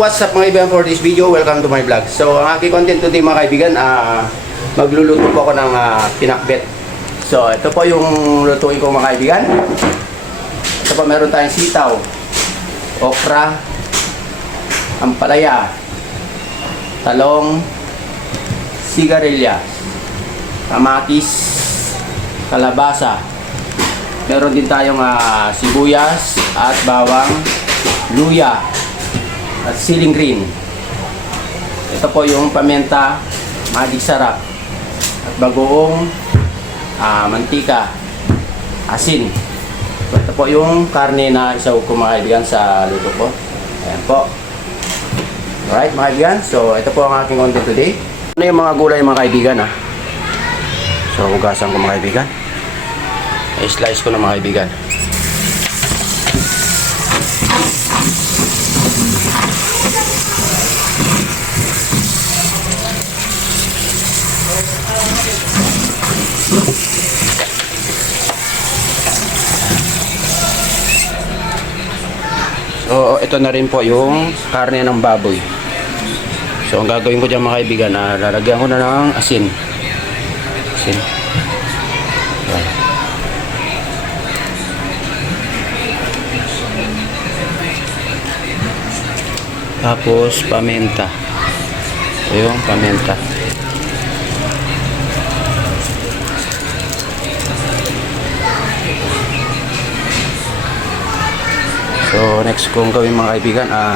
what's up mga kaibigan for this video. Welcome to my vlog. So, ang aking content today mga kaibigan, ah, magluluto po ako ng ah, pinakbet. So, ito po yung lutuin ko mga kaibigan. Ito po meron tayong sitaw, okra, ampalaya, talong, sigarilya, kamatis, kalabasa. Meron din tayong ah, sibuyas at bawang, luya, at siling green. Ito po yung paminta, magic sarap, at bagoong ah, mantika, asin. So, ito po yung karne na isaw ko mga sa luto ko. Ayan po. Alright mga kaibigan, so ito po ang aking content today. Ano yung mga gulay mga kaibigan ha? So hugasan ko mga kaibigan. I-slice ko na mga kaibigan. So, ito na rin po yung karne ng baboy. So, ang gagawin ko dyan mga kaibigan, ah, lalagyan ko na ng asin. Asin. Tapos, paminta. Ito yung paminta. So, next kong gawin mga kaibigan, ah,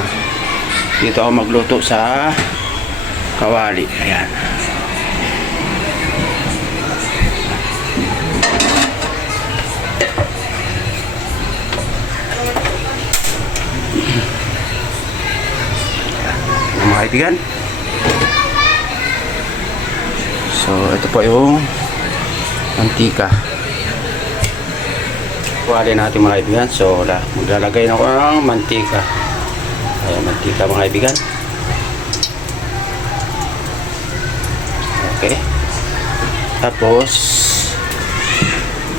dito ako magluto sa kawali. Ayan. Mga kaibigan. So, ito po yung mantika. Kuhalin natin mga kaibigan. So, la, maglalagay na ako ng mantika. Ayan, mantika mga kaibigan. Okay. Tapos,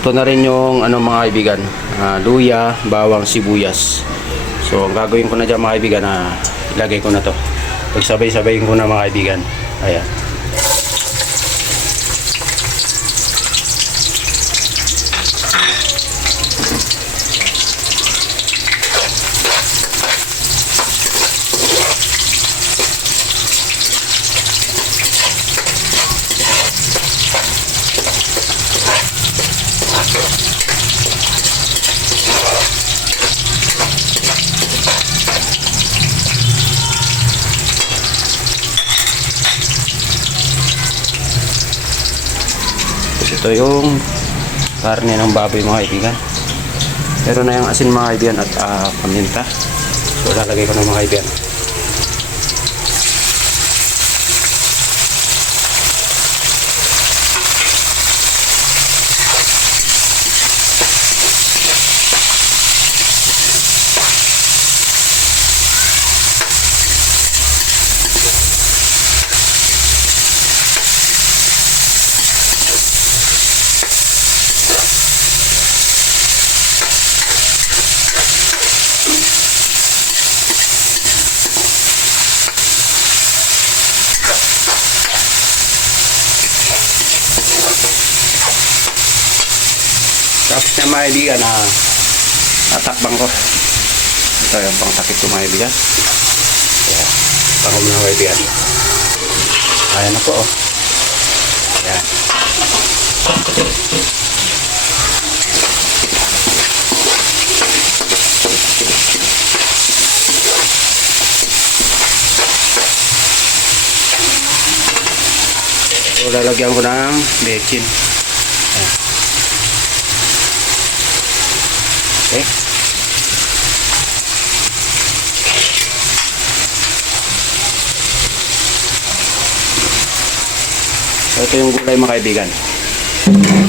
ito na rin yung ano mga kaibigan, ah, luya, bawang, sibuyas. So, ang gagawin ko na dyan mga kaibigan, na ilagay ko na to. Pagsabay-sabayin ko na mga kaibigan. Ayan. Ito yung karne ng baboy mga kaibigan. Pero na yung asin mga kaibigan at ah, paminta. So lalagay ko na mga kaibigan. Na mga kaibigan na tatakbang ko. Ito yung takip ko kaibigan. Kaya, pangom na kaibigan. Ayan na po oh. Ayan. Lalagyan ko ng bechin. Okay. So, ito yung gulay mga kaibigan.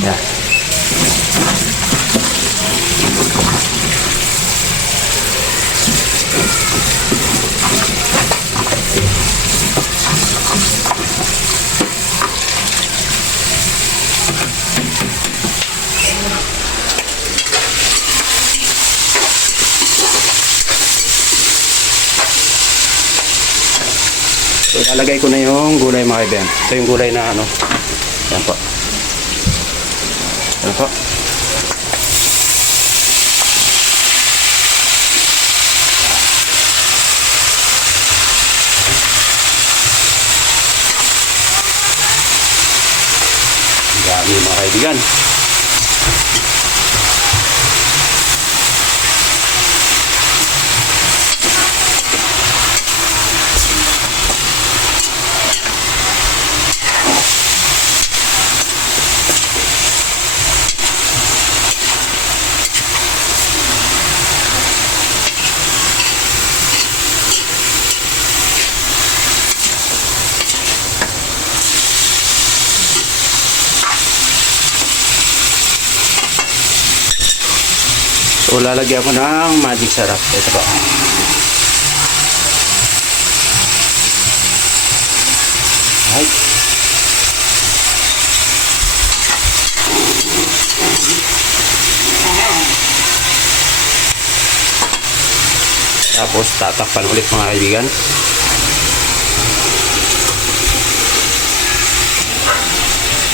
Yan. Ilalagay ko na yung gulay mga kaibigan. Ito yung gulay na ano. Yan po. Yan po. Dami mga kaibigan. So lalagyan ko ng magic sarap. Ito po. Right. Tapos tatakpan ulit mga kaibigan.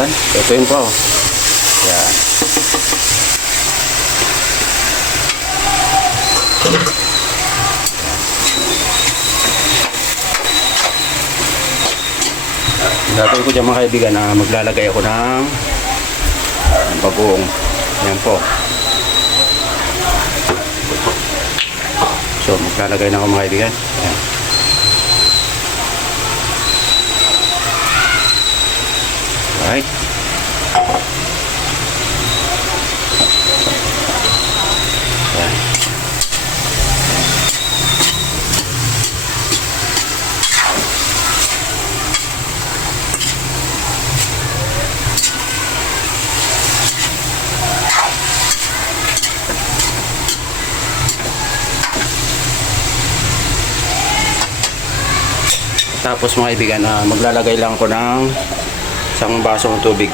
Yan. Ito yun po. Yan. Gagawin ko dyan mga kaibigan na maglalagay ako ng bagoong. Yan po. So, maglalagay na ako mga kaibigan. Yan. Right. Tapos mga kaibigan, ah, maglalagay lang ako ng isang basong tubig.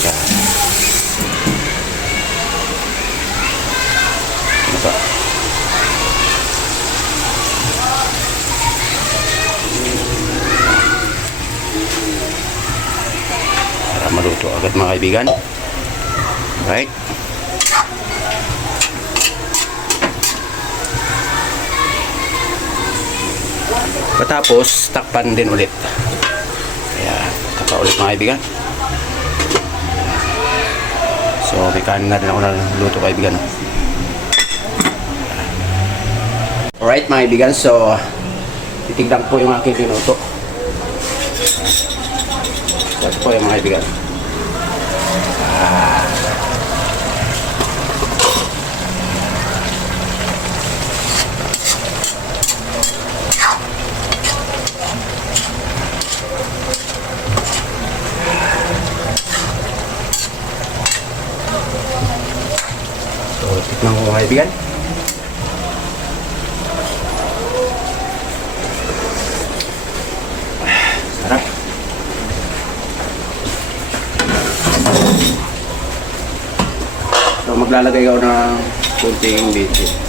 Yan. Ano ba? Para maluto agad mga kaibigan. Right? Patapos, takpan din ulit. Kaya, takpa ulit mga kaibigan. So, may kanin na rin ako na luto kaibigan. Alright mga kaibigan, so titignan po yung aking pinuto. Ito po yung mga kaibigan. So, tikman ko mga kaibigan. Sarap. So, maglalagay ako ng kunting bitsi.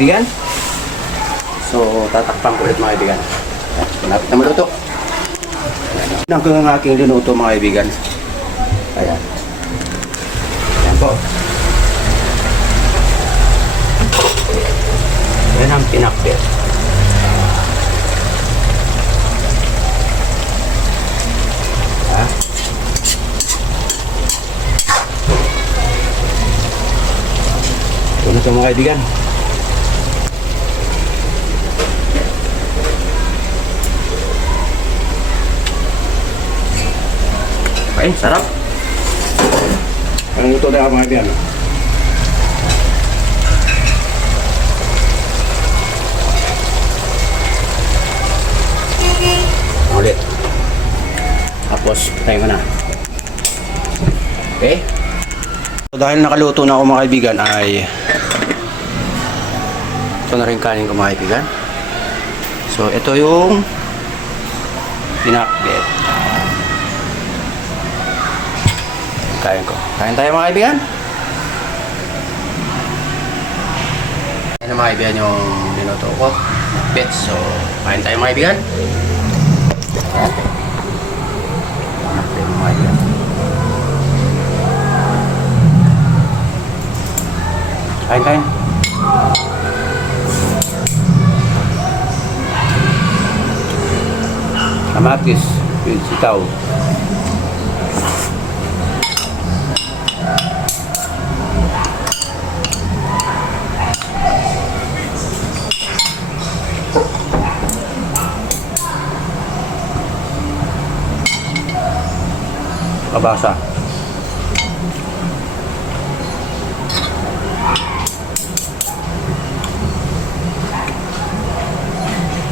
Kaibigan. So, tatakpan ko ulit mga kaibigan. Ayan, Malapit na maluto. Ayan. Yan ang aking linuto mga kaibigan. Ayan. Ayan po. Yan ang pinakbit. Ha? Ito na mga kaibigan. Kain, sarap. Anong ito na mga kaibigan? Ulit. Tapos, tayo na. Okay? So, dahil nakaluto na ako mga kaibigan ay ito na rin kanin ko mga kaibigan. So, ito yung pinakbet. Kain ko. Kain tayo mga kaibigan. Yan na mga kaibigan yung binuto ko. Bet. So, kain tayo mga kaibigan. Yan. Pinakbet mga kaibigan. Kain, kain. Kamatis, sitaw. Kabasa.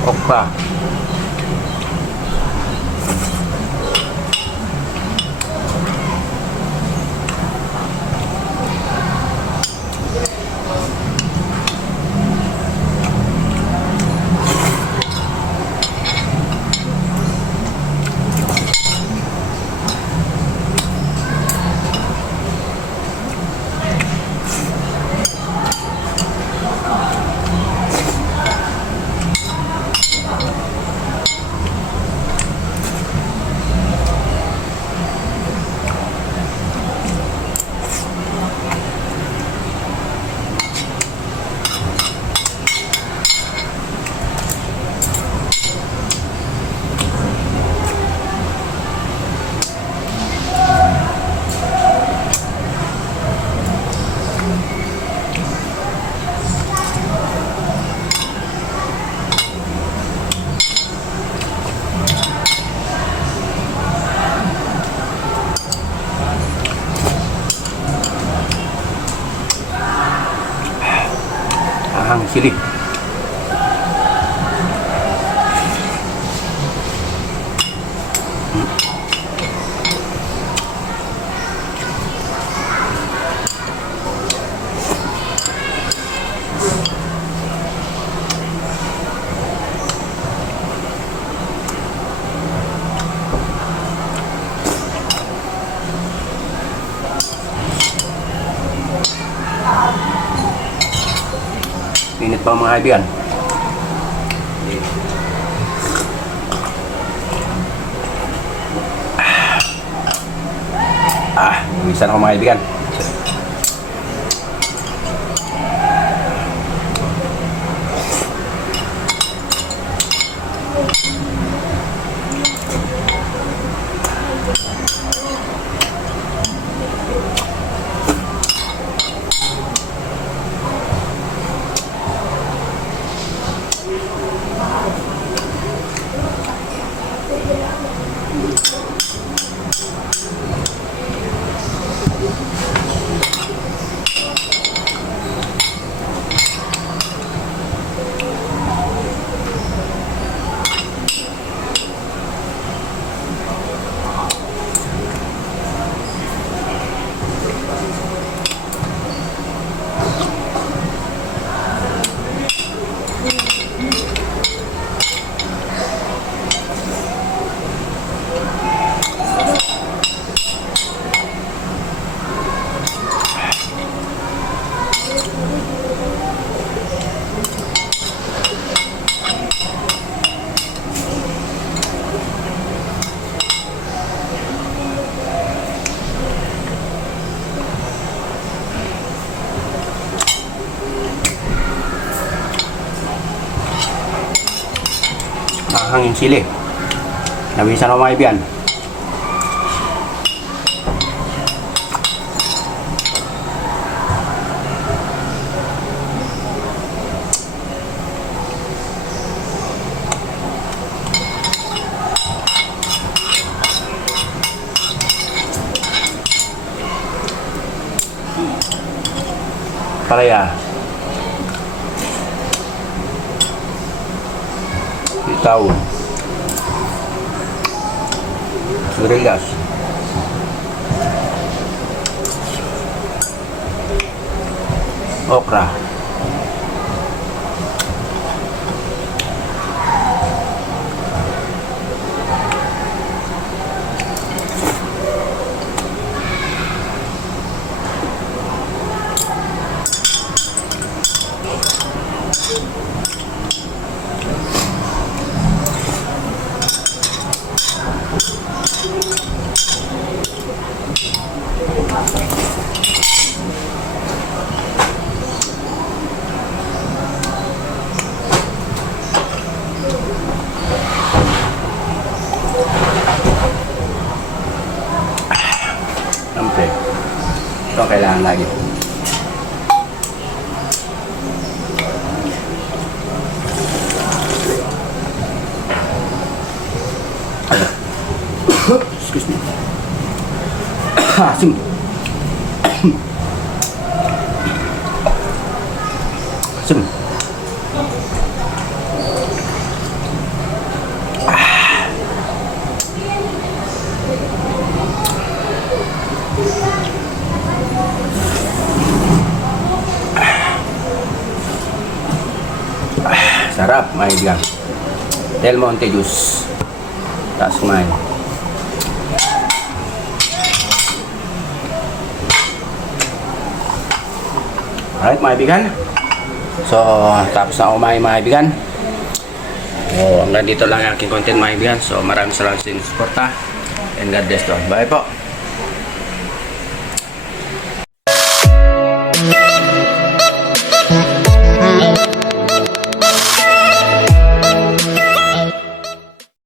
Okra. Shri pa mga kaibigan. Ah, umisan ako mga kaibigan. Ahang yung sili. Nabisan ako mga kaibigan. Palaya. Itaú. Grelhaço. Okra. Excuse me. Asim. Asim. Sarap, may bigang. Del Monte juice. Tapos kumain. Alright, mga kaibigan. So, tapos na ako kumain mga kaibigan. So, hanggang dito lang ang aking content mga kaibigan. So, maraming salamat sa inyong suporta. And God bless to. Bye po.